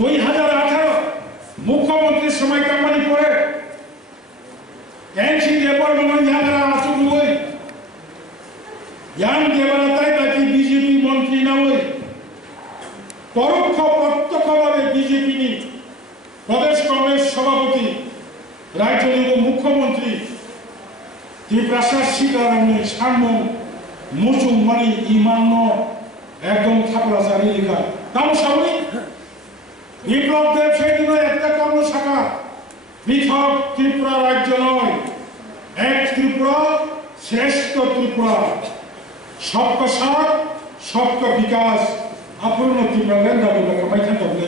2018 মুখ্যমন্ত্রীর সময় কামানি করে এনসি রেপর মানে যারা আসুন ওই ইয়ান দেবরাতায় বাকি বিজেপি মন্ত্রী না ওই পরোক্ষ প্রত্যক্ষভাবে বিজেপি নি প্রদেশ কংগ্রেস সভাপতি রাজ্যের মুখ্যমন্ত্রী ত্রিপ্রাসাদ সীতারামন সাম্য মুসলমানি ইমান্য একদম থাকলাচারি লেখা তাও সামনে বিপ্লব দেব সেদিন একটা কর্মশাখা পৃথক ত্রিপুরা রাজ্য নয় এক ত্রিপুরা শ্রেষ্ঠ ত্রিপুরা সবকা সাথ সবকা বিকাশ আপূর্ণ ত্রিপুরা লেন্দাবো কামাই থাকবে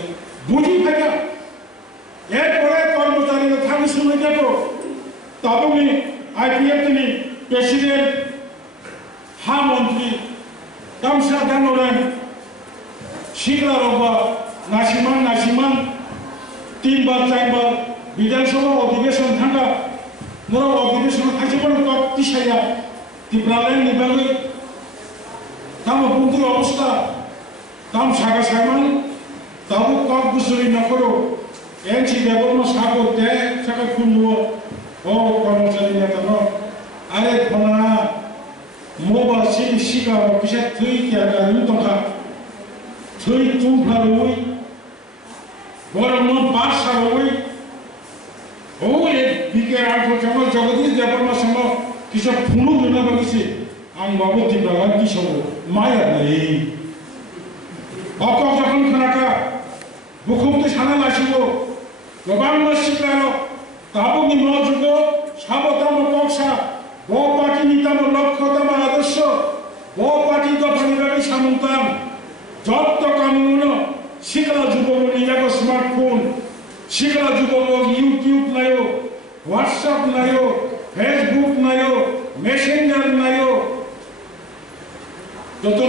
বুঝি থাকা এরপরে কর্মচারীরা থাকি শুনে দেখো তবে আইপিএফ তিনি প্রেসিডেন্ট হা মন্ত্রী কামসা দানোরেন শিখলা রব্বা নাসিমান 3 বার 4 বার বিধানসভা অধিবেশন থাকা মোরা অধিবেশন থাকছিবেন কত তিসাইয়া ত্রিপুরালেন নিবালে তাম বন্ধুর অবস্থা তাম সাগা সাইমান তাবু কত বুঝলি না করো এনসি দেবর্মা সাগর দে সাগা খুলবো ও কর্মচারী নেতা ন আরে ফোনা মোবা শিকা কিসা থৈ কিয়া নুতকা থৈ তুমফারোই বরং বাসারোই ও এ বিকে আঠো কেমন জগদীশ দেবর্মা সঙ্গ কিসব ফুনু বিনা বাকিছে আং বাবু ত্রিপুরা কি সব মায়া নেই অকক যখন খানাকা বুকুমতে সানা লাসিব গোবাং মাসিকার তাবুনি মজুগ সাবতাম কক্সা ব পার্টি নিতাম লক্ষ্যতম আদর্শ ব পার্টি দফানিবাড়ি সামন্তাম যত কানুন শিখলা যুবক নিজাগ স্মার্টফোন শিখলা যুবক ইউটিউব নাইও হোয়াটসঅ্যাপ নাইও ফেসবুক নাইও মেসেঞ্জার নাইও যত